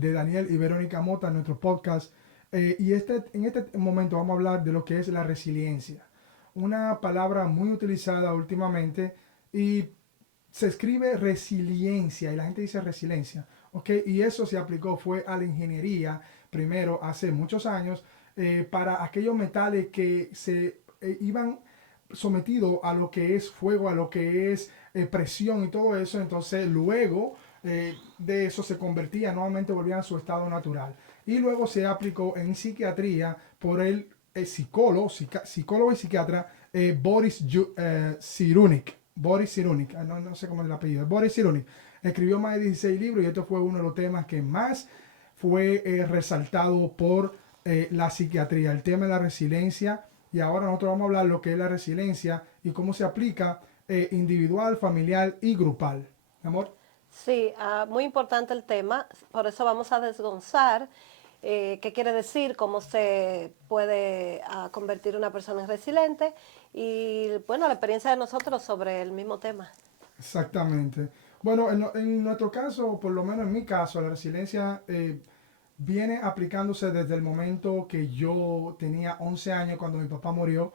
de Daniel y Verónica Mota, nuestro podcast. En este momento vamos a hablar de lo que es la resiliencia. Una palabra muy utilizada últimamente y se escribe resiliencia y la gente dice resiliencia. ¿Ok? Y eso se aplicó fue a la ingeniería primero hace muchos años para aquellos metales que se iban sometidos a lo que es fuego, a lo que es presión y todo eso. Entonces luego de eso se convertía, nuevamente volvían a su estado natural. Y luego se aplicó en psiquiatría por el psicólogo y psiquiatra Cyrulnik. Boris Cyrulnik, no sé cómo es el apellido, Boris Cyrulnik. Escribió más de 16 libros y esto fue uno de los temas que más fue resaltado por la psiquiatría, el tema de la resiliencia. Y ahora nosotros vamos a hablar de lo que es la resiliencia y cómo se aplica individual, familiar y grupal. Amor. Sí, muy importante el tema, por eso vamos a desglosar qué quiere decir, cómo se puede convertir una persona en resiliente y, bueno, la experiencia de nosotros sobre el mismo tema. Exactamente. Bueno, en nuestro caso, por lo menos en mi caso, la resiliencia viene aplicándose desde el momento que yo tenía 11 años cuando mi papá murió.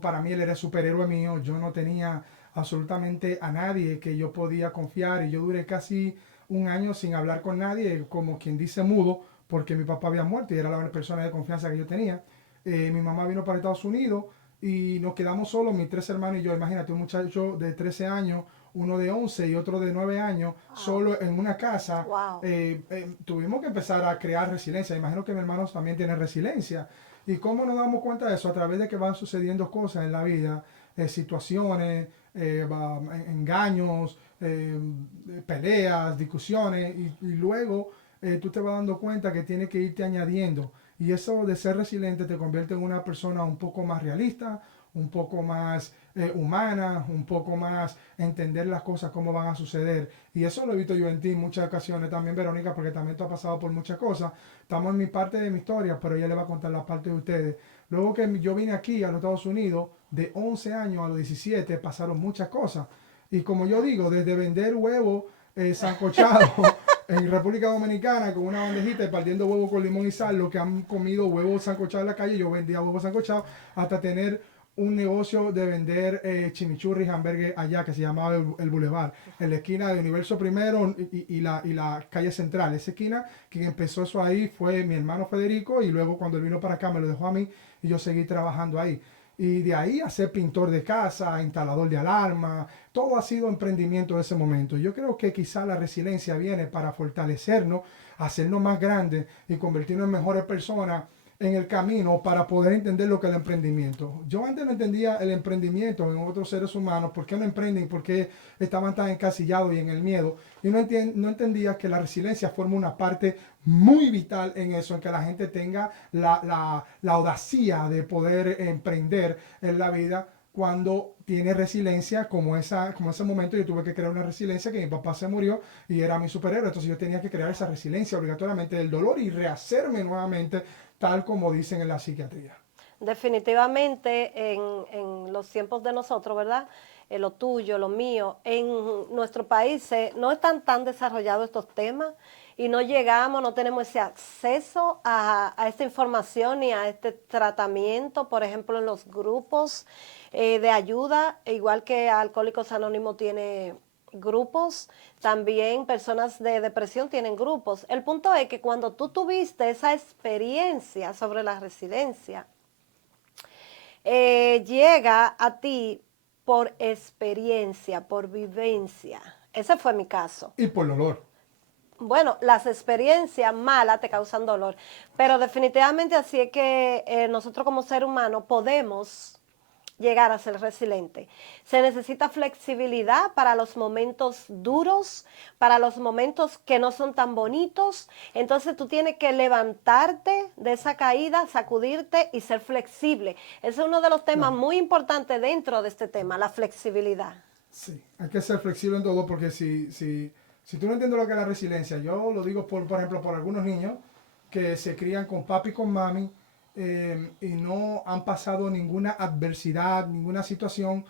Para mí él era superhéroe mío, yo no tenía absolutamente a nadie que yo podía confiar y yo duré casi un año sin hablar con nadie, como quien dice mudo, porque mi papá había muerto y era la persona de confianza que yo tenía. Mi mamá vino para Estados Unidos y nos quedamos solos, mis tres hermanos y yo. Imagínate, un muchacho de 13 años, uno de 11 y otro de 9 años, Wow. solo en una casa. Wow. Tuvimos que empezar a crear resiliencia. Imagino que mi hermano también tiene resiliencia. ¿Y cómo nos damos cuenta de eso? A través de que van sucediendo cosas en la vida, situaciones, engaños, peleas, discusiones, y luego tú te vas dando cuenta que tienes que irte añadiendo. Y eso de ser resiliente te convierte en una persona un poco más realista, un poco más humana, un poco más entender las cosas, cómo van a suceder. Y eso lo he visto yo en ti en muchas ocasiones también, Verónica, porque también tú has pasado por muchas cosas. Estamos en mi parte de mi historia, pero ella le va a contar la parte de ustedes. Luego que yo vine aquí a los Estados Unidos, de 11 años a los 17 pasaron muchas cosas. Y como yo digo, desde vender huevos sancochados en República Dominicana con una bandejita y partiendo huevos con limón y sal, lo que han comido huevos sancochados en la calle, yo vendía huevos sancochados, hasta tener un negocio de vender chimichurri y hamburgues allá que se llamaba el Boulevard, en la esquina de Universo Primero y la calle Central. Esa esquina, quien empezó eso ahí fue mi hermano Federico y luego cuando él vino para acá me lo dejó a mí y yo seguí trabajando ahí. Y de ahí a ser pintor de casa, instalador de alarma, todo ha sido emprendimiento de ese momento. Yo creo que quizá la resiliencia viene para fortalecernos, hacernos más grandes y convertirnos en mejores personas en el camino para poder entender lo que es el emprendimiento. Yo antes no entendía el emprendimiento en otros seres humanos, por qué no emprenden, por qué estaban tan encasillados y en el miedo. Y no entendía que la resiliencia forma una parte muy vital en eso, en que la gente tenga la audacia de poder emprender en la vida cuando tiene resiliencia, como ese momento yo tuve que crear una resiliencia que mi papá se murió y era mi superhéroe, entonces yo tenía que crear esa resiliencia obligatoriamente del dolor y rehacerme nuevamente tal como dicen en la psiquiatría. Definitivamente en los tiempos de nosotros, ¿verdad? Lo tuyo, lo mío, en nuestros países no están tan desarrollados estos temas y no llegamos, no tenemos ese acceso a esta información y a este tratamiento, por ejemplo, en los grupos de ayuda, igual que Alcohólicos Anónimos tiene grupos, también personas de depresión tienen grupos. El punto es que cuando tú tuviste esa experiencia sobre la resiliencia, llega a ti por experiencia, por vivencia. Ese fue mi caso. Y por el olor. Bueno, las experiencias malas te causan dolor, pero definitivamente así es que nosotros como ser humano podemos llegar a ser resiliente. Se necesita flexibilidad para los momentos duros, para los momentos que no son tan bonitos. Entonces tú tienes que levantarte de esa caída, sacudirte y ser flexible. Ese es uno de los temas Claro. muy importantes dentro de este tema, la flexibilidad. Sí, hay que ser flexible en todo porque si tú no entiendes lo que es la resiliencia, yo lo digo por ejemplo por algunos niños que se crían con papi y con mami y no han pasado ninguna adversidad, ninguna situación,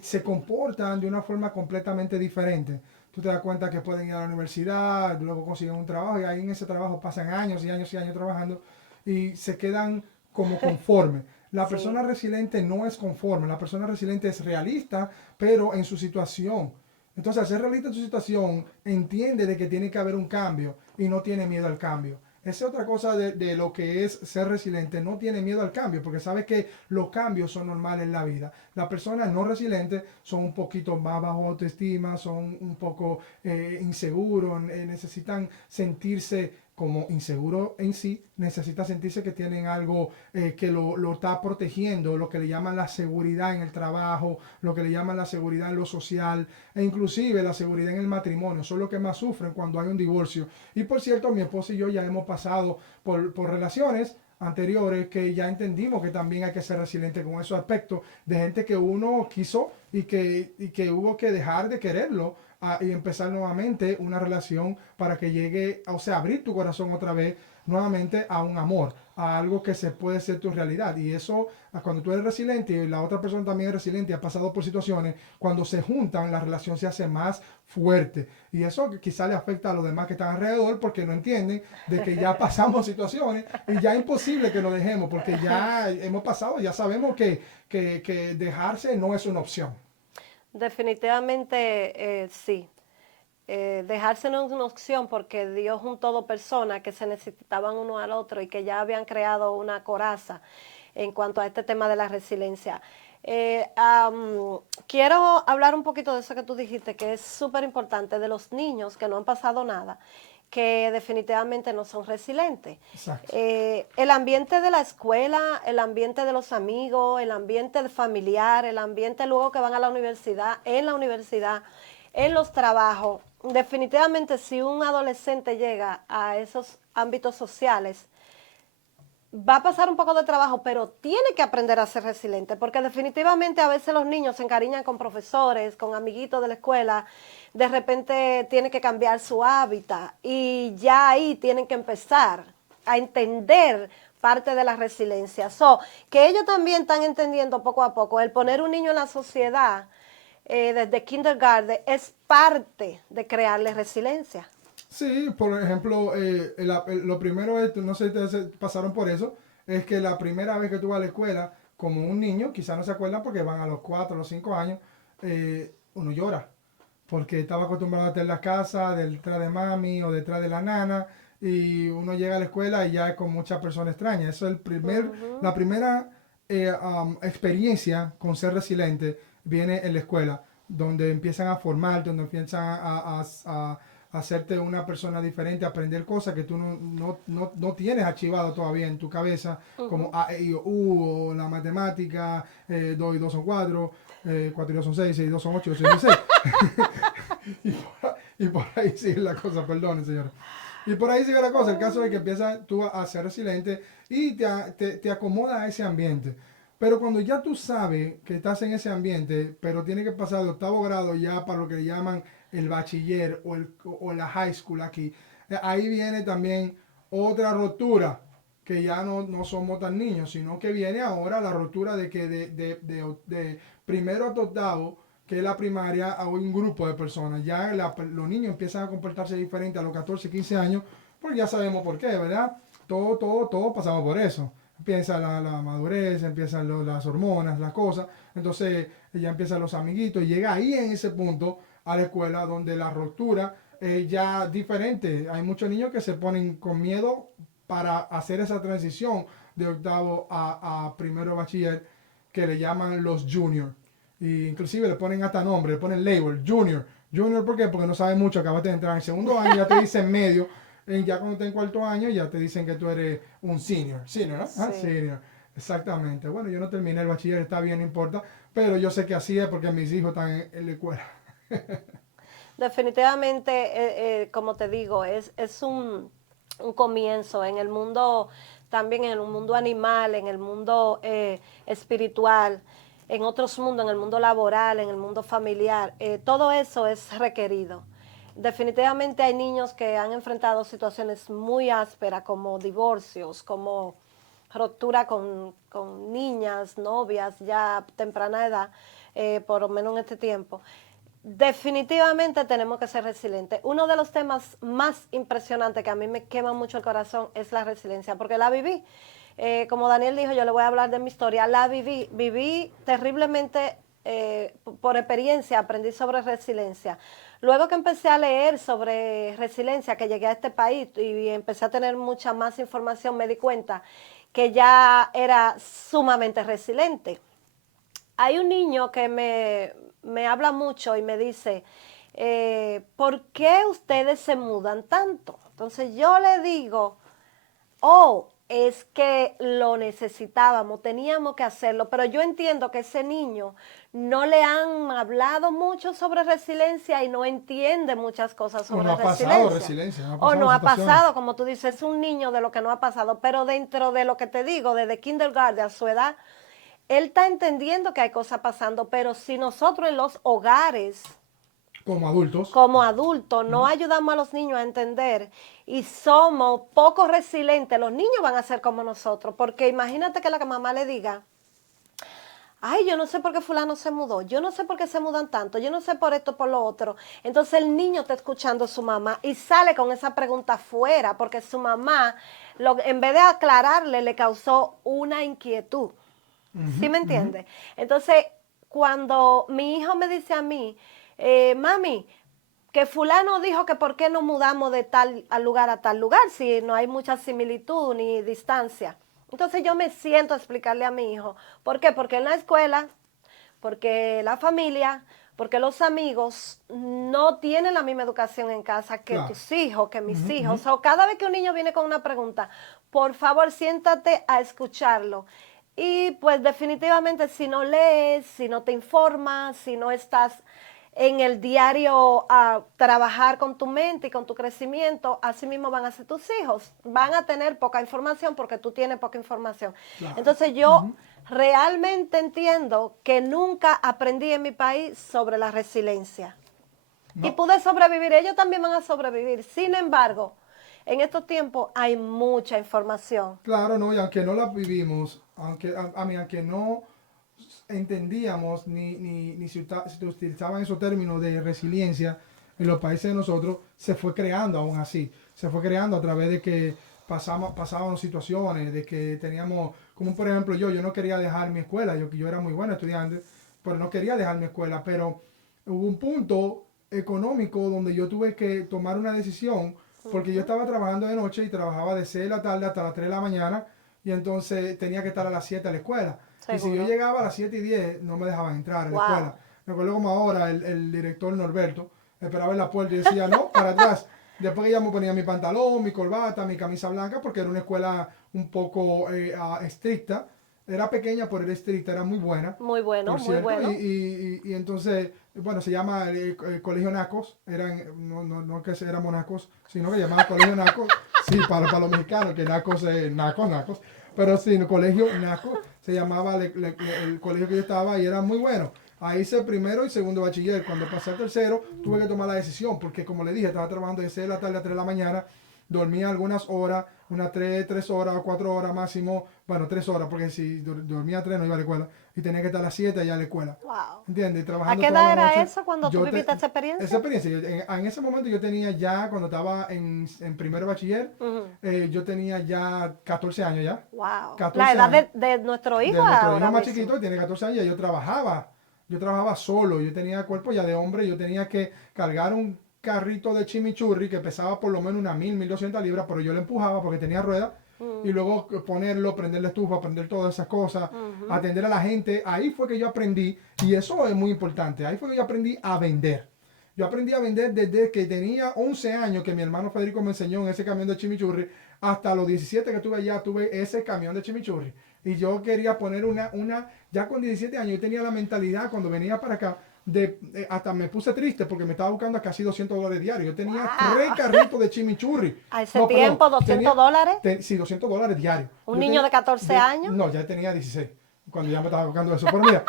se comportan de una forma completamente diferente. tú te das cuenta que pueden ir a la universidad, luego consiguen un trabajo y ahí en ese trabajo pasan años y años y años trabajando y se quedan como conformes. La persona Sí. resiliente no es conforme, la persona resiliente es realista, pero en su situación. Entonces, al ser realista en su situación, entiende de que tiene que haber un cambio y no tiene miedo al cambio. Esa es otra cosa de lo que es ser resiliente. No tiene miedo al cambio porque sabe que los cambios son normales en la vida. Las personas no resilientes son un poquito más bajo autoestima, son un poco inseguros, necesitan sentirse como inseguro en sí, necesita sentirse que tienen algo que lo está protegiendo, lo que le llaman la seguridad en el trabajo, lo que le llaman la seguridad en lo social, e inclusive la seguridad en el matrimonio. Son los que más sufren cuando hay un divorcio. Y por cierto, mi esposa y yo ya hemos pasado por relaciones anteriores que ya entendimos que también hay que ser resiliente con esos aspectos de gente que uno quiso y que hubo que dejar de quererlo y empezar nuevamente una relación para que llegue, o sea, abrir tu corazón otra vez nuevamente a un amor, a algo que se puede ser tu realidad. Y eso, cuando tú eres resiliente y la otra persona también es resiliente y ha pasado por situaciones, cuando se juntan, la relación se hace más fuerte. Y eso quizá le afecta a los demás que están alrededor porque no entienden de que ya pasamos situaciones y ya es imposible que lo dejemos porque ya hemos pasado, ya sabemos que dejarse no es una opción. Definitivamente sí. Dejarse no es una opción porque Dios juntó dos personas que se necesitaban uno al otro y que ya habían creado una coraza en cuanto a este tema de la resiliencia. Quiero hablar un poquito de eso que tú dijiste, que es súper importante, de los niños que no han pasado nada, que definitivamente no son resilientes. Exacto. El ambiente de la escuela, el ambiente de los amigos, el ambiente familiar, el ambiente luego que van a la universidad, en los trabajos, definitivamente si un adolescente llega a esos ámbitos sociales, va a pasar un poco de trabajo, pero tiene que aprender a ser resiliente, porque definitivamente a veces los niños se encariñan con profesores, con amiguitos de la escuela, de repente tiene que cambiar su hábitat y ya ahí tienen que empezar a entender parte de la resiliencia. Que ellos también están entendiendo poco a poco, el poner un niño en la sociedad desde kindergarten es parte de crearle resiliencia. Sí, por ejemplo, lo primero es, no sé si ustedes pasaron por eso, es que la primera vez que tú vas a la escuela, como un niño, quizás no se acuerdan porque van a los 4 o los 5 años, uno llora, porque estaba acostumbrado a estar en la casa, detrás de mami o detrás de la nana, y uno llega a la escuela y ya es con muchas personas extrañas. Eso es la primera experiencia con ser resiliente viene en la escuela, donde empiezan a formarte, donde empiezan a hacerte una persona diferente, aprender cosas que tú no tienes archivado todavía en tu cabeza, como A, E, I, O, U, o la matemática, 2 y 2 son 4, 4 y 2 son 6, 6 y 2 son 8, 8 y 2 son 6. Y por ahí sigue la cosa, perdón, señora. Y por ahí sigue la cosa, el caso es que empiezas tú a ser resiliente y te acomoda a ese ambiente. Pero cuando ya tú sabes que estás en ese ambiente, pero tiene que pasar de octavo grado ya para lo que le llaman el bachiller o la high school aquí, ahí viene también otra rotura, que ya no somos tan niños, sino que viene ahora la rotura de que de primero a octavo, que es la primaria, a un grupo de personas. Ya los niños empiezan a comportarse diferente a los 14, 15 años, porque ya sabemos por qué, ¿verdad? Todo pasamos por eso. Empieza la madurez, empiezan las hormonas, las cosas. Entonces ya empiezan los amiguitos y llega ahí en ese punto a la escuela donde la ruptura es ya diferente. Hay muchos niños que se ponen con miedo para hacer esa transición de octavo a primero bachiller, que le llaman los junior. Y inclusive le ponen hasta nombre, le ponen label, junior. Junior, ¿por qué? Porque no saben mucho, acabaste de entrar en segundo año, ya te dicen medio, y ya cuando estás en cuarto año ya te dicen que tú eres un senior. Senior, ¿no? Ah, Sí. senior. Exactamente. Bueno, yo no terminé el bachiller, está bien, no importa, pero yo sé que así es porque mis hijos están en la escuela. Definitivamente, como te digo, es un comienzo en el mundo, también en el mundo animal, en el mundo espiritual, en otros mundos, en el mundo laboral, en el mundo familiar. Todo eso es requerido. Definitivamente hay niños que han enfrentado situaciones muy ásperas como divorcios, como ruptura con niñas, novias ya a temprana edad, por lo menos en este tiempo. definitivamente tenemos que ser resilientes. Uno de los temas más impresionantes que a mí me quema mucho el corazón es la resiliencia, porque la viví. Como Daniel dijo, yo le voy a hablar de mi historia. La viví terriblemente por experiencia, aprendí sobre resiliencia. Luego que empecé a leer sobre resiliencia, que llegué a este país y empecé a tener mucha más información, me di cuenta que ya era sumamente resiliente. Hay un niño que me habla mucho y me dice, ¿por qué ustedes se mudan tanto? Entonces yo le digo, oh, es que lo necesitábamos, teníamos que hacerlo, pero yo entiendo que ese niño no le han hablado mucho sobre resiliencia y no entiende muchas cosas sobre no ha resiliencia. pasado resiliencia, no ha O pasado no ha situaciones. pasado, como tú dices, es un niño de lo que no ha pasado, pero dentro de lo que te digo, desde kindergarten a su edad, él está entendiendo que hay cosas pasando, pero si nosotros en los hogares Como adultos. como adultos no ayudamos a los niños a entender y somos poco resilientes, los niños van a ser como nosotros, porque imagínate que la mamá le diga, ay, yo no sé por qué fulano se mudó, yo no sé por qué se mudan tanto, yo no sé por esto, por lo otro. Entonces el niño está escuchando a su mamá y sale con esa pregunta fuera, porque su mamá, en vez de aclararle, le causó una inquietud. ¿Sí me entiende? Entonces, cuando mi hijo me dice a mí, mami, que fulano dijo que por qué no mudamos de tal lugar a tal lugar si no hay mucha similitud ni distancia. Entonces yo me siento a explicarle a mi hijo. ¿Por qué? Porque en la escuela, porque la familia, porque los amigos no tienen la misma educación en casa que Claro. tus hijos, que mis hijos. O cada vez que un niño viene con una pregunta, por favor siéntate a escucharlo. Y pues definitivamente si no lees, si no te informas, si no estás en el diario a trabajar con tu mente y con tu crecimiento, así mismo van a ser tus hijos. Van a tener poca información porque tú tienes poca información. Claro. Entonces yo realmente entiendo que nunca aprendí en mi país sobre la resiliencia. No. Y pude sobrevivir, ellos también van a sobrevivir. Sin embargo, en estos tiempos hay mucha información. Claro, no, y aunque no la vivimos, aunque no entendíamos ni se utilizaban esos términos de resiliencia en los países de nosotros, se fue creando aún así. Se fue creando a través de que pasábamos situaciones, de que teníamos, como por ejemplo yo no quería dejar mi escuela, yo era muy buen estudiante, pero no quería dejar mi escuela, pero hubo un punto económico donde yo tuve que tomar una decisión porque yo estaba trabajando de noche y trabajaba de 6 de la tarde hasta las 3 de la mañana y entonces tenía que estar a las 7 a la escuela. Y si yo llegaba a las 7 y 10 no me dejaban entrar a la escuela. Me acuerdo como ahora el director Norberto esperaba en la puerta y decía, no, para atrás. Después que ya me ponía mi pantalón, mi corbata, mi camisa blanca, porque era una escuela un poco estricta. Era pequeña, pero era estricta, era muy buena. Muy bueno, por muy cierto. bueno. Y entonces, bueno, se llama el Colegio Nacos. No que éramos Nacos, sino que se llamaba Colegio Nacos. Sí, para los mexicanos, que Nacos es Nacos. Pero sí, el Colegio Nacos se llamaba el colegio que yo estaba y era muy bueno. Ahí hice primero y segundo bachiller. Cuando pasé al tercero, tuve que tomar la decisión, porque como le dije, estaba trabajando de 6 de la tarde a 3 de la mañana, dormía algunas horas, unas 3 horas o 4 horas máximo, bueno, 3 horas, porque si dormía 3 no iba a la escuela, y tenía que estar a las 7 allá a la escuela. Wow. ¿Entiendes? ¿A Trabajando qué toda edad la noche. era eso cuando tú viviste esa experiencia? Esa experiencia, en ese momento yo tenía ya, cuando estaba en primero bachiller, yo tenía ya 14 años ya. Wow. 14 La edad años. de nuestro hijo De nuestro ahora hijo más mismo. chiquito, tiene 14 años, yo trabajaba solo, yo tenía cuerpo ya de hombre, yo tenía que cargar un carrito de chimichurri que pesaba por lo menos unas 1200 libras, pero yo lo empujaba porque tenía ruedas, y luego ponerlo, prender la estufa, prender todas esas cosas, atender a la gente. Ahí fue que yo aprendí, y eso es muy importante, ahí fue que yo aprendí a vender. Yo aprendí a vender desde que tenía 11 años, que mi hermano Federico me enseñó en ese camión de chimichurri, hasta los 17 que tuve allá, tuve ese camión de chimichurri. Y yo quería poner ya con 17 años, yo tenía la mentalidad cuando venía para acá, hasta me puse triste porque me estaba buscando a casi $200 diarios. Yo tenía 3 carritos de chimichurri. A ese tiempo, $200. Sí, $200 diarios. Un niño de 14 años. No, ya tenía 16 cuando ya me estaba buscando eso. Pero mira,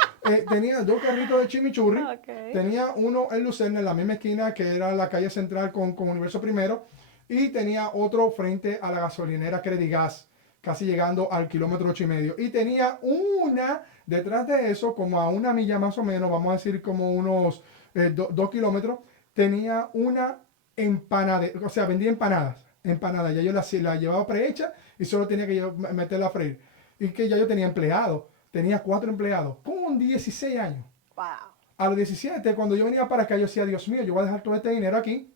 tenía 2 carritos de chimichurri. Okay. Tenía uno en Lucerna, en la misma esquina que era la calle central con Universo Primero. Y tenía otro frente a la gasolinera Credigas, casi llegando al kilómetro 8,5. Y tenía una detrás de eso, como a 1 milla más o menos, vamos a decir como unos 2 kilómetros, tenía una empanadera, o sea, vendía empanadas, ya yo la llevaba prehecha y solo tenía que meterla a freír. Y que ya yo tenía 4 empleados, con 16 años. Wow. A los 17, cuando yo venía para acá, yo decía, Dios mío, yo voy a dejar todo este dinero aquí,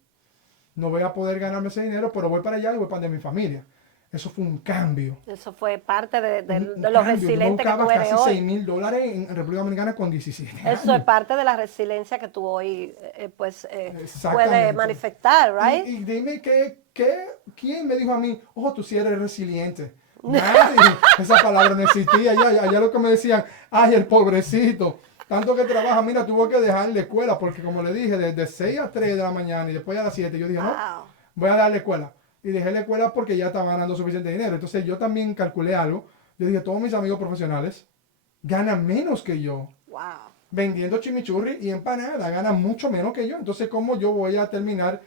no voy a poder ganarme ese dinero, pero voy para allá y voy para donde mi familia. Eso fue un cambio. Eso fue parte de Un lo cambio. resiliente que Yo me tú buscaba eres casi hoy. $6,000 en República Dominicana con 17 Eso años. es parte de la resiliencia que tú hoy puedes Exactamente. manifestar, right? Y dime quién me dijo a mí, oh, tú sí eres resiliente. Nadie. Esa palabra no existía. Allá lo que me decían, ay, el pobrecito. Tanto que trabaja, mira, tuvo que dejar la escuela porque como le dije, desde 6 a 3 de la mañana y después a las 7, yo dije, no, Wow. voy a dar la escuela. Y dejé la escuela porque ya estaba ganando suficiente dinero. Entonces yo también calculé algo. Yo dije, todos mis amigos profesionales ganan menos que yo. Wow. Vendiendo chimichurri y empanadas, ganan mucho menos que yo. Entonces, ¿cómo yo voy a terminar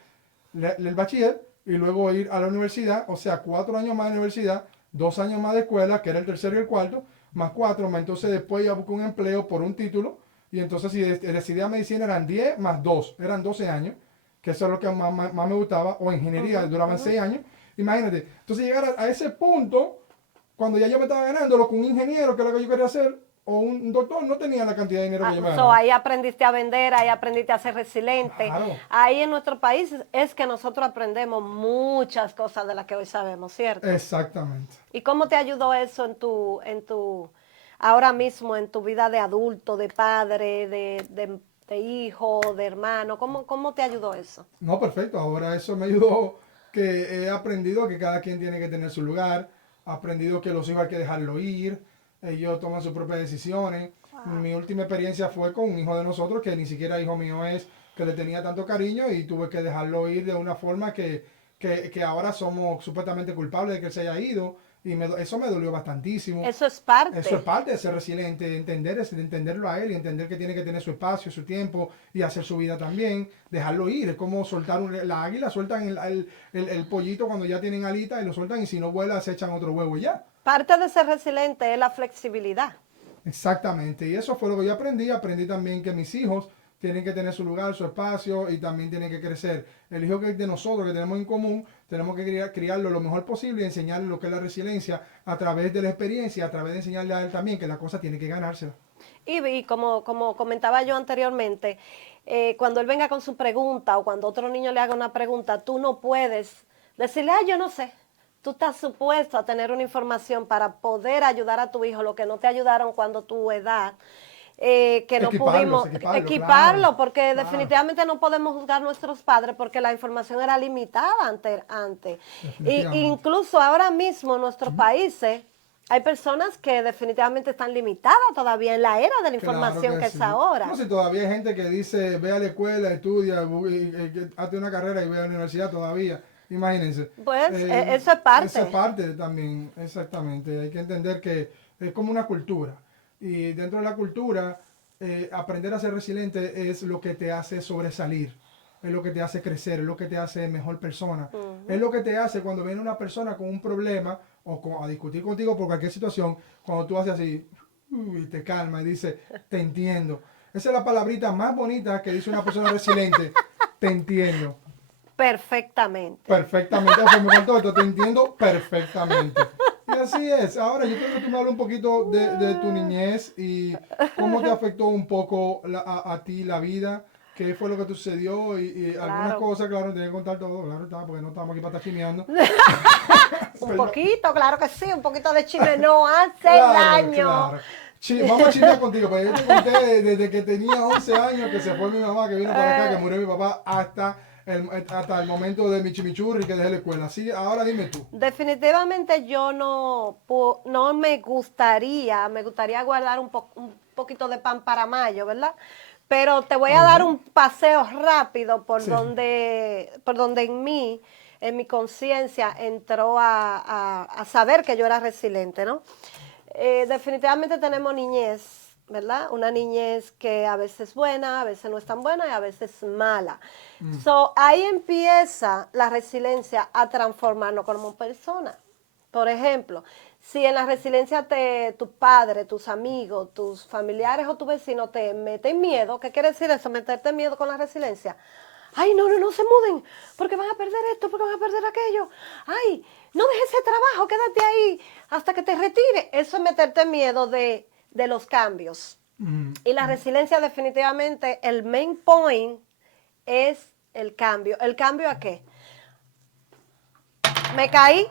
el bachiller y luego ir a la universidad? O sea, 4 años más de universidad, 2 años más de escuela, que era el tercero y el cuarto, más 4, más entonces después ya busco un empleo por un título. Y entonces si decidí medicina eran 10 más 2, eran 12 años, que eso es lo que más me gustaba, o ingeniería, duraban 6 años. Imagínate, entonces llegar a ese punto, cuando ya yo me estaba ganando lo que un ingeniero, que es lo que yo quería hacer, o un doctor, no tenía la cantidad de dinero que yo me ganaba. Ahí aprendiste a vender, ahí aprendiste a ser resiliente. Claro. Ahí en nuestro país es que nosotros aprendemos muchas cosas de las que hoy sabemos, ¿cierto? Exactamente. ¿Y cómo te ayudó eso ahora mismo en tu vida de adulto, de padre, de hijo, de hermano? ¿Cómo te ayudó eso? No, perfecto. Ahora eso me ayudó, que he aprendido que cada quien tiene que tener su lugar. He aprendido que los hijos hay que dejarlo ir. Ellos toman sus propias decisiones. Mi última experiencia fue con un hijo de nosotros que ni siquiera hijo mío es, que le tenía tanto cariño y tuve que dejarlo ir de una forma que ahora somos supuestamente culpables de que él se haya ido. Y eso me dolió bastantísimo. Eso es parte. Eso es parte de ser resiliente, entenderlo a él y entender que tiene que tener su espacio, su tiempo y hacer su vida también, dejarlo ir. Es como soltar la águila, sueltan el pollito cuando ya tienen alita y lo sueltan y si no vuela se echan otro huevo y ya. Parte de ser resiliente es la flexibilidad. Exactamente, y eso fue lo que yo aprendí. Aprendí también que mis hijos tienen que tener su lugar, su espacio y también tienen que crecer. El hijo que es de nosotros, que tenemos en común, tenemos que criarlo lo mejor posible y enseñarle lo que es la resiliencia a través de la experiencia, a través de enseñarle a él también que la cosa tiene que ganársela. Y como comentaba yo anteriormente, cuando él venga con su pregunta o cuando otro niño le haga una pregunta, tú no puedes decirle, yo no sé. Tú estás supuesto a tener una información para poder ayudar a tu hijo, lo que no te ayudaron cuando tu edad, que no pudimos equiparlo, claro, porque claro. definitivamente no podemos juzgar a nuestros padres porque la información era limitada antes. Incluso ahora mismo en nuestros países hay personas que definitivamente están limitadas todavía en la era de la información Claro que sí. es ahora. No sé, todavía hay gente que dice, ve a la escuela, estudia, hazte una carrera y ve a la universidad todavía. Imagínense. Pues eso es parte. Eso es parte también, exactamente. Hay que entender que es como una cultura. Y dentro de la cultura, aprender a ser resiliente es lo que te hace sobresalir, es lo que te hace crecer, es lo que te hace mejor persona. Es lo que te hace cuando viene una persona con un problema o a discutir contigo por cualquier situación, cuando tú haces así y te calma y dice, te entiendo. Esa es la palabrita más bonita que dice una persona resiliente, te entiendo. Perfectamente. Perfectamente. Pues me faltó esto, te entiendo perfectamente. Y así es. Ahora yo quiero que tú me hables un poquito de tu niñez y cómo te afectó un poco a ti la vida, qué fue lo que te sucedió y algunas cosas, claro, tenía que contar todo, claro, está, porque no estamos aquí para estar chimeando. Un poquito, claro que sí, un poquito de chisme no hace daño. Claro. Vamos a chismear contigo, porque yo te conté desde que tenía 11 años que se fue mi mamá, que vino para acá, que murió mi papá, hasta el momento de mi chimichurri que dejé la escuela. Así, ahora dime tú. Definitivamente yo no me gustaría guardar un poquito de pan para mayo, ¿verdad? Pero te voy a dar un paseo rápido por donde en mi conciencia entró a saber que yo era resiliente, ¿no? Definitivamente tenemos niñez, ¿verdad? Una niñez que a veces es buena, a veces no es tan buena y a veces mala. Ahí empieza la resiliencia a transformarnos como personas. Por ejemplo, Si en la resiliencia tu padre, tus amigos, tus familiares o tu vecino te meten miedo, ¿qué quiere decir eso? Meterte miedo con la resiliencia. Ay, no, no, no se muden, porque van a perder esto, porque van a perder aquello. Ay, no dejes ese trabajo, quédate ahí hasta que te retire. Eso es meterte miedo de los cambios. Y la resiliencia definitivamente, el main point es el cambio. ¿El cambio a qué? Me caí,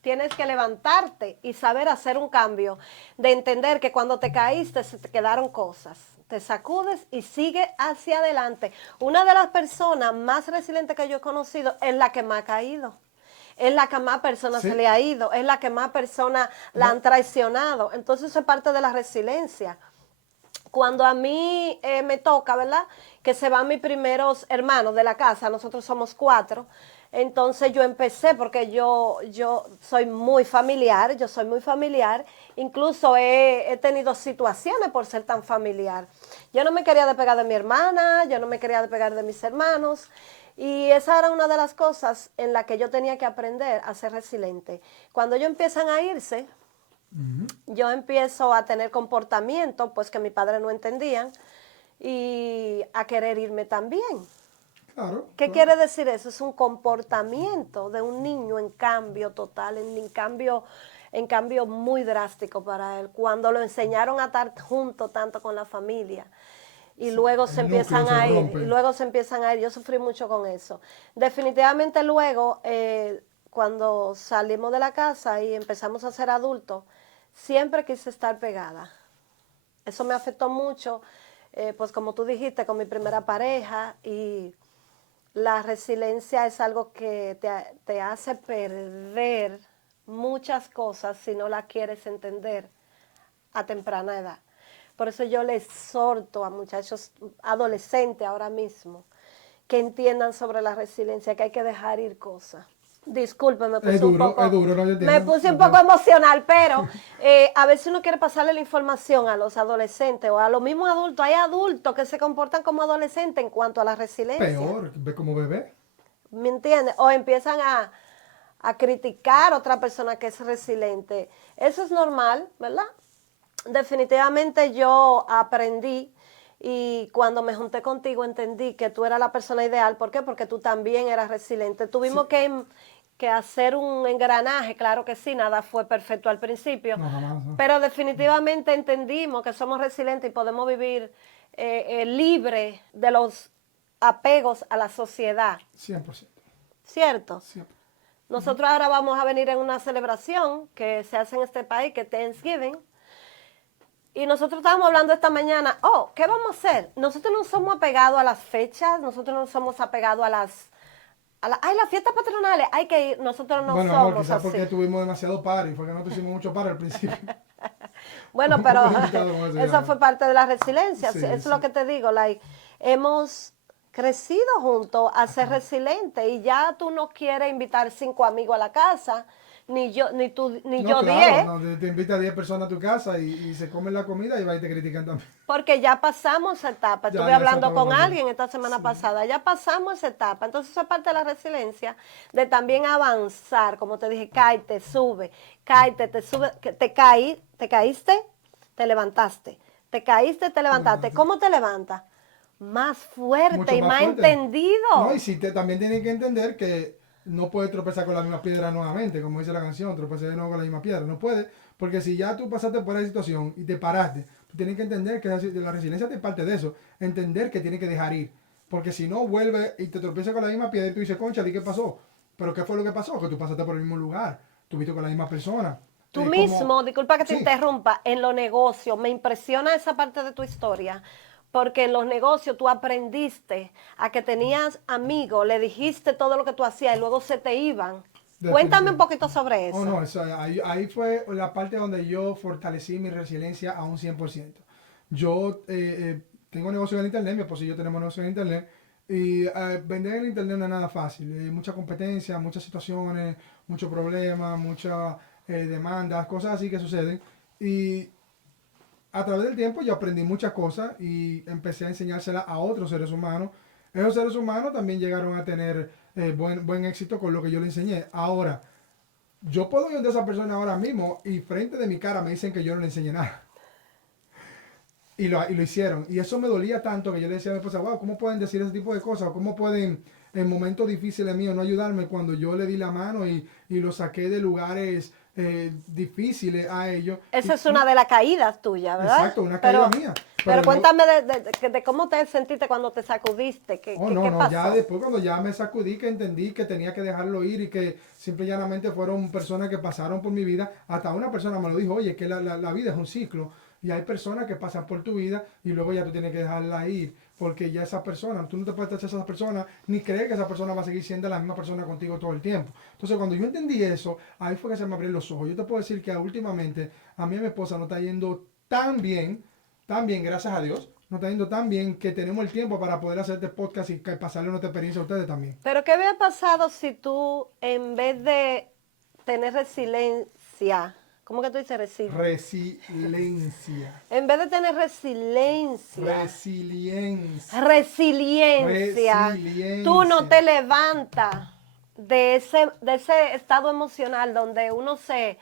tienes que levantarte y saber hacer un cambio, de entender que cuando te caíste se te quedaron cosas. Te sacudes y sigue hacia adelante. Una de las personas más resilientes que yo he conocido es la que más ha caído. Es la que más personas Sí. se le ha ido. Es la que más personas la han traicionado. Entonces eso es parte de la resiliencia. Cuando a mí me toca, ¿verdad? Que se van mis primeros hermanos de la casa, nosotros somos 4, entonces yo empecé porque yo soy muy familiar, incluso he tenido situaciones por ser tan familiar. Yo no me quería despegar de mi hermana, yo no me quería despegar de mis hermanos, y esa era una de las cosas en la que yo tenía que aprender a ser resiliente. Cuando ellos empiezan a irse, yo empiezo a tener comportamientos pues que mis padres no entendían y a querer irme también. Claro, ¿Qué claro. quiere decir eso? Es un comportamiento de un niño en cambio total, en cambio muy drástico para él, cuando lo enseñaron a estar junto tanto con la familia. Y Sí, luego se el núcleo empiezan se a ir, y rompe. luego se empiezan a ir. Yo sufrí mucho con eso. Definitivamente luego, cuando salimos de la casa y empezamos a ser adultos, siempre quise estar pegada. Eso me afectó mucho, pues como tú dijiste, con mi primera pareja, y la resiliencia es algo que te hace perder muchas cosas si no la quieres entender a temprana edad. Por eso yo les exhorto a muchachos adolescentes ahora mismo que entiendan sobre la resiliencia, que hay que dejar ir cosas. Disculpe, Es duro, no te me entiendo. puse un poco emocional, pero a ver si uno quiere pasarle la información a los adolescentes o a los mismos adultos. Hay adultos que se comportan como adolescentes en cuanto a la resiliencia. Peor, ve como bebé. ¿Me entiendes? O empiezan a criticar a otra persona que es resiliente. Eso es normal, ¿verdad? Definitivamente yo aprendí, y cuando me junté contigo entendí que tú eras la persona ideal. ¿Por qué? Porque tú también eras resiliente. Sí. Tuvimos que hacer un engranaje, claro que sí, nada fue perfecto al principio, No, jamás, no. pero definitivamente entendimos que somos resilientes y podemos vivir libre de los apegos a la sociedad, 100%. ¿cierto? 100%. Nosotros ahora vamos a venir en una celebración que se hace en este país, que es Thanksgiving. Y nosotros estábamos hablando esta mañana, ¿qué vamos a hacer? Nosotros no somos apegados a las fechas, nosotros no somos apegados a las fiestas patronales, hay que ir, nosotros no Bueno, amor, somos quizás así. porque tuvimos demasiado party, fue que no hicimos mucho party al principio. Bueno, Un pero poco limitado con eso eso ya. fue parte de la resiliencia, Sí, eso es sí. lo que te digo, hemos crecido juntos a ser resilientes, y ya tú no quieres invitar 5 amigos a la casa, ni yo, ni tú, ni No, yo claro, 10. no, te invita a 10 personas a tu casa y se comen la comida y va y te critican también. Porque ya pasamos esa etapa. Ya, Estuve ya esa hablando etapa con pasó. alguien esta semana Sí. pasada, ya pasamos esa etapa. Entonces eso es parte de la resiliencia, de también avanzar, como te dije, cáete, sube, cáete, te sube, que te caíste, te levantaste, te caíste, te levantaste. ¿Cómo te levantas? Más fuerte Mucho y más más fuerte. No, y entendido. si también tienes que entender que no puedes tropezar con la misma piedra nuevamente, como dice la canción, tropezar de nuevo con la misma piedra. No puedes, porque si ya tú pasaste por esa situación y te paraste, tú tienes que entender que la resiliencia te parte de eso, entender que tienes que dejar ir. Porque si no, vuelve y te tropiezas con la misma piedra y tú dices, concha, ¿y qué pasó? ¿Pero qué fue lo que pasó? Que tú pasaste por el mismo lugar, estuviste con la misma persona. Tú Como, mismo, disculpa que te sí, interrumpa, en los negocios, me impresiona esa parte de tu historia, porque en los negocios tú aprendiste a que tenías amigos, le dijiste todo lo que tú hacías y luego se te iban. Cuéntame un definitivo. poquito sobre Oh, eso. no, ahí fue la parte donde yo fortalecí mi resiliencia a un 100%. Yo tengo negocio en internet, mi esposo y yo tenemos negocio en internet, y vender en internet no es nada fácil. Mucha competencia, muchas situaciones, muchos problemas, muchas demandas, cosas así que suceden. Y a través del tiempo yo aprendí muchas cosas y empecé a enseñárselas a otros seres humanos. Esos seres humanos también llegaron a tener buen éxito con lo que yo le enseñé. Ahora, yo puedo ir donde esa persona ahora mismo y frente de mi cara me dicen que yo no le enseñé nada. Y lo hicieron. Y eso me dolía tanto que yo le decía a mi esposa, wow, ¿cómo pueden decir ese tipo de cosas? ¿Cómo pueden en momentos difíciles míos no ayudarme cuando yo le di la mano y lo saqué de lugares difíciles a ellos? Esa es una de las caídas tuyas, ¿verdad? Exacto, una caída mía. Pero no- cuéntame de cómo te sentiste cuando te sacudiste, Oh, qué no, pasó. ya después cuando ya me sacudí, que entendí que tenía que dejarlo ir y que simple y llanamente fueron personas que pasaron por mi vida, hasta una persona me lo dijo, oye, que la vida es un ciclo y hay personas que pasan por tu vida y luego ya tú tienes que dejarla ir, porque ya esa persona, tú no te puedes tachar a esa persona ni creer que esa persona va a seguir siendo la misma persona contigo todo el tiempo. Entonces cuando yo entendí eso, ahí fue que se me abrieron los ojos. Yo te puedo decir que últimamente a mí y a mi esposa no está yendo tan bien, gracias a Dios. No está yendo tan bien que tenemos el tiempo para poder hacer este podcast y pasarle nuestra experiencia a ustedes también. Pero ¿qué había pasado si tú, en vez de tener resiliencia, ¿cómo que tú dices Resiliencia. En vez de tener resiliencia, Resiliencia. resiliencia, tú no te levantas de ese estado emocional donde uno se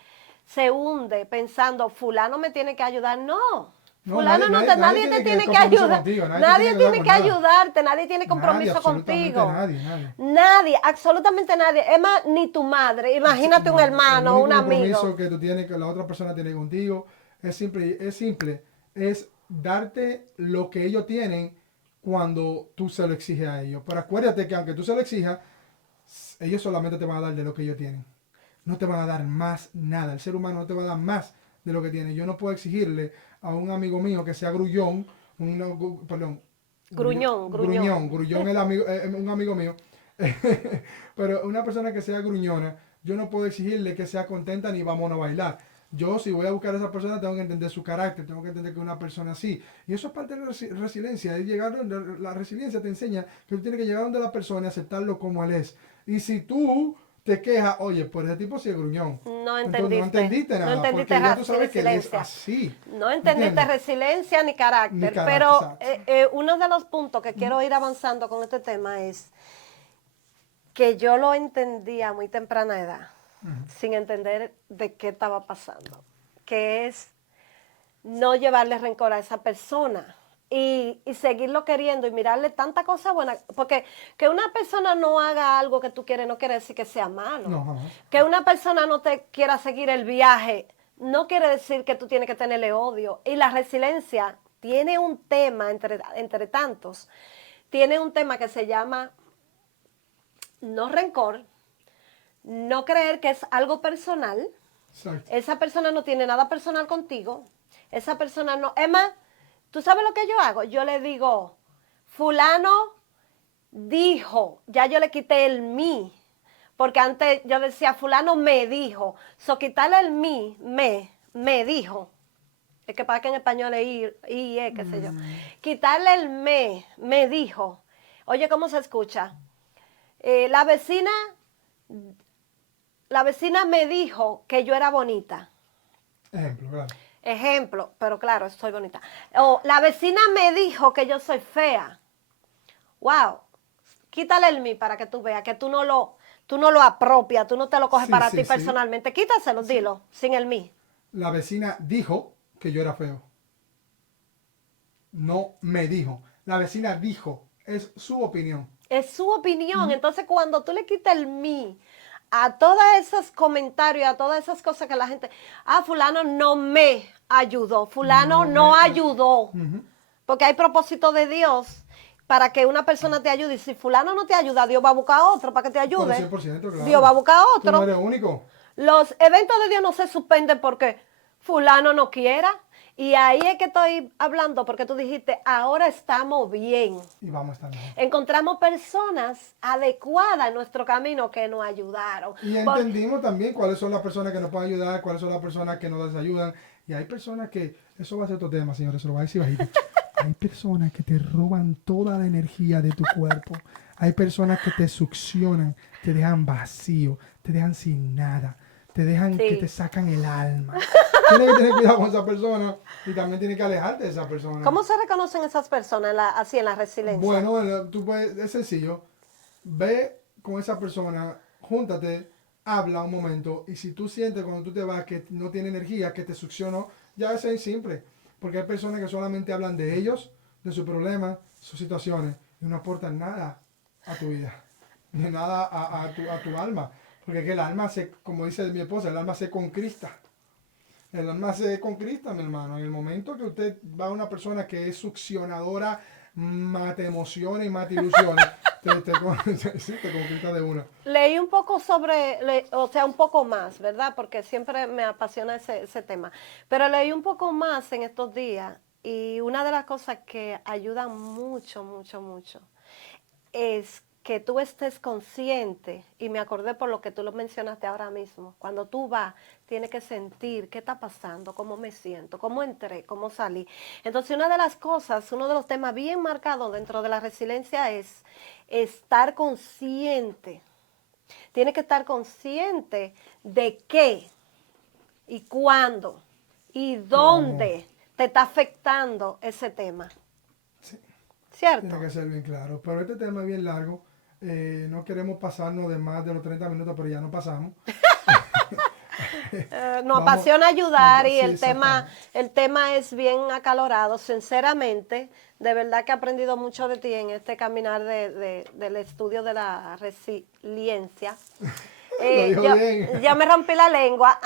hunde pensando, fulano me tiene que ayudar. No, No, fulano nadie te tiene que compromiso ayudar. contigo, Nadie tiene que nada. ayudarte, nadie tiene compromiso Absolutamente contigo. nadie. Nadie, absolutamente nadie. Es más, ni tu madre. Imagínate un hermano, El un único amigo. compromiso que tú tienes, que la otra persona tiene contigo, es simple, es darte lo que ellos tienen cuando tú se lo exiges a ellos. Pero acuérdate que aunque tú se lo exijas, ellos solamente te van a dar de lo que ellos tienen. No te van a dar más nada. El ser humano no te va a dar más de lo que tiene. Yo no puedo exigirle a un amigo mío que sea grullón, Gruñón. Grullón es un amigo mío. Pero una persona que sea gruñona, yo no puedo exigirle que sea contenta ni vamos a bailar. Yo, si voy a buscar a esa persona, tengo que entender su carácter, tengo que entender que es una persona así. Y eso es parte de la resiliencia. Es llegar donde la resiliencia te enseña que tú tienes que llegar donde la persona y aceptarlo como él es. Y si tú te quejas, oye, pues ese tipo sí es gruñón. No Entonces, no entendiste nada, No entendiste porque ya tú sabes que él es resiliencia. así. No entendiste ¿Entiendes? resiliencia ni carácter. Ni carácter, Pero exacto. uno de los puntos que quiero ir avanzando con este tema es que yo lo entendí a muy temprana edad, sin entender de qué estaba pasando, que es no llevarle rencor a esa persona y seguirlo queriendo y mirarle tanta cosa buena, porque que una persona no haga algo que tú quieres no quiere decir que sea malo. No, jamás. Que una persona no te quiera seguir el viaje no quiere decir que tú tienes que tenerle odio. Y la resiliencia tiene un tema, entre tantos, tiene un tema que se llama no rencor, no creer que es algo personal. Exacto. Esa persona no tiene nada personal contigo. Esa persona no... Es más, ¿tú sabes lo que yo hago? Yo le digo, fulano dijo, ya yo le quité el mí. Porque antes yo decía, fulano me dijo. So, quitarle el mí, me dijo. Es que para que en español es qué sé yo. Quitarle el me dijo. Oye, ¿cómo se escucha? La vecina me dijo que yo era bonita. Ejemplo, claro. Ejemplo, pero claro, soy bonita. O la vecina me dijo que yo soy fea. Wow. Quítale el mí para que tú veas que tú no lo apropias, tú no te lo coges Sí, para sí, ti sí. personalmente. Quítaselo, dilo, sin el mí. La vecina dijo que yo era feo. No me dijo. La vecina dijo. Es su opinión. Es su opinión. Entonces, cuando tú le quitas el mí a todos esos comentarios, a todas esas cosas que la gente, fulano no me ayudó, fulano no ayudó. Porque hay propósito de Dios para que una persona te ayude. Y si fulano no te ayuda, Dios va a buscar otro para que te ayude. Pero 100%, claro. Dios va a buscar Tú no otro. eres único. Los eventos de Dios no se suspenden porque fulano no quiera. Y ahí es que estoy hablando, porque tú dijiste, ahora estamos bien. Y vamos a estar mejor. Encontramos personas adecuadas en nuestro camino que nos ayudaron. Y entendimos también cuáles son las personas que nos pueden ayudar, cuáles son las personas que nos desayudan. Y hay personas que, eso va a ser otro tema, señores, se lo voy a decir bajito. Hay personas que te roban toda la energía de tu cuerpo. Hay personas que te succionan, te dejan vacío, te dejan sin nada, te dejan que te sacan el alma. Tienes que tener cuidado con esa persona y también tienes que alejarte de esa persona. ¿Cómo se reconocen esas personas así en la resiliencia? Bueno, es sencillo. Ve con esa persona, júntate habla un momento y si tú sientes cuando tú te vas que no tiene energía, que te succionó, ya eso es simple. Porque hay personas que solamente hablan de ellos, de sus problemas, sus situaciones y no aportan nada a tu vida, ni nada a tu alma. Porque es que el alma se, como dice mi esposa, el alma se concrista. El alma se concrista, mi hermano. En el momento que usted va a una persona que es succionadora, mate emociones y mate ilusiones, sí, te conquista de una. Leí un poco sobre, o sea, un poco más, ¿verdad? Porque siempre me apasiona ese tema. Pero leí un poco más en estos días y una de las cosas que ayudan mucho, mucho, mucho es que tú estés consciente, y me acordé por lo que tú lo mencionaste ahora mismo, cuando tú vas, tienes que sentir qué está pasando, cómo me siento, cómo entré, cómo salí. Entonces, una de las cosas, uno de los temas bien marcados dentro de la resiliencia es estar consciente. Tienes que estar consciente de qué y cuándo y Como, dónde te está afectando ese tema. sí, tiene ¿Cierto? que ser bien claro. Pero este tema es bien largo. No queremos pasarnos de más de los 30 minutos, pero ya no pasamos. Nos Vamos, apasiona no, ayudar y sí, exactamente. el tema es bien acalorado. Sinceramente, de verdad que he aprendido mucho de ti en este caminar del estudio de la resiliencia. Lo dijo Yo, bien. yo me rompí la lengua,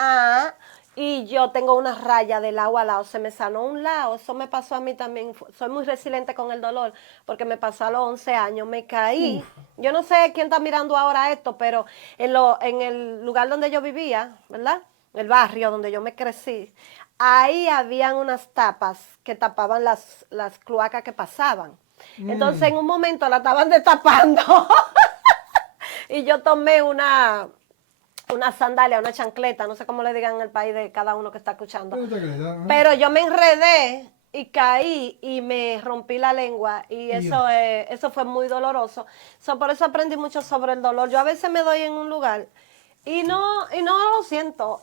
y yo tengo una raya del lado a lado, se me sanó un lado, eso me pasó a mí también, soy muy resiliente con el dolor, porque me pasó a los 11 años, me caí, Uf, yo no sé quién está mirando ahora esto, pero en el lugar donde yo vivía, ¿verdad? El barrio donde yo me crecí, ahí habían unas tapas que tapaban las cloacas que pasaban. Entonces mm, en un momento la estaban destapando y yo tomé una sandalia, una chancleta, no sé cómo le digan en el país de cada uno que está escuchando. no te crees, ¿eh? Pero yo me enredé y caí y me rompí la lengua y Iu. eso fue muy doloroso. Por eso aprendí mucho sobre el dolor. Yo a veces me doy en un lugar y no lo siento.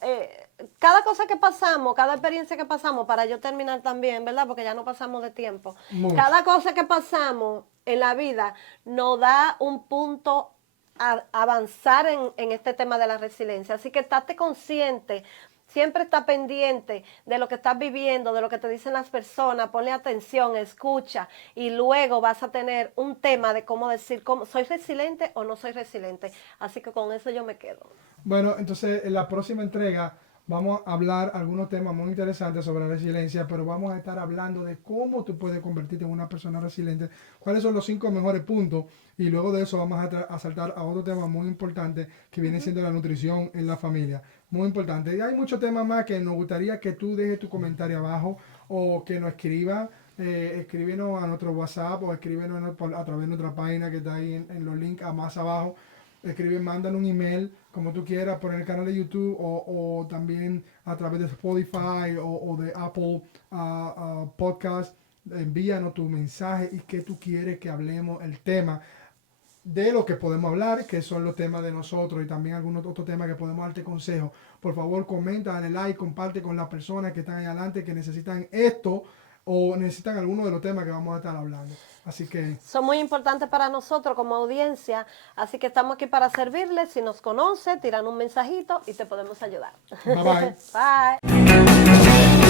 Cada cosa que pasamos, cada experiencia que pasamos, para yo terminar también, ¿verdad? Porque ya no pasamos de tiempo. Mucho. Cada cosa que pasamos en la vida nos da un punto a avanzar en este tema de la resiliencia. Así que estate consciente, siempre está pendiente de lo que estás viviendo, de lo que te dicen las personas, ponle atención, escucha y luego vas a tener un tema de cómo decir, ¿soy resiliente o no soy resiliente? Así que con eso yo me quedo. Bueno, entonces en la próxima entrega vamos a hablar algunos temas muy interesantes sobre la resiliencia, pero vamos a estar hablando de cómo tú puedes convertirte en una persona resiliente, cuáles son los 5 mejores puntos y luego de eso vamos a saltar a otro tema muy importante que viene siendo la nutrición en la familia. Muy importante. Y hay muchos temas más que nos gustaría que tú dejes tu comentario abajo o que nos escribas. Escríbenos a nuestro WhatsApp o escríbenos a través de nuestra página que está ahí en los links más abajo. Escribe, mandan un email como tú quieras por el canal de YouTube o también a través de Spotify o de Apple Podcast. Envíanos tu mensaje y que tú quieres que hablemos el tema de lo que podemos hablar, que son los temas de nosotros y también algunos otros temas que podemos darte consejos. Por favor, comenta, dale like, comparte con las personas que están ahí adelante que necesitan esto o necesitan alguno de los temas que vamos a estar hablando. Así que, Son muy importantes para nosotros como audiencia, así que estamos aquí para servirles. Si nos conoce, tiran un mensajito y te podemos ayudar. bye bye. Bye.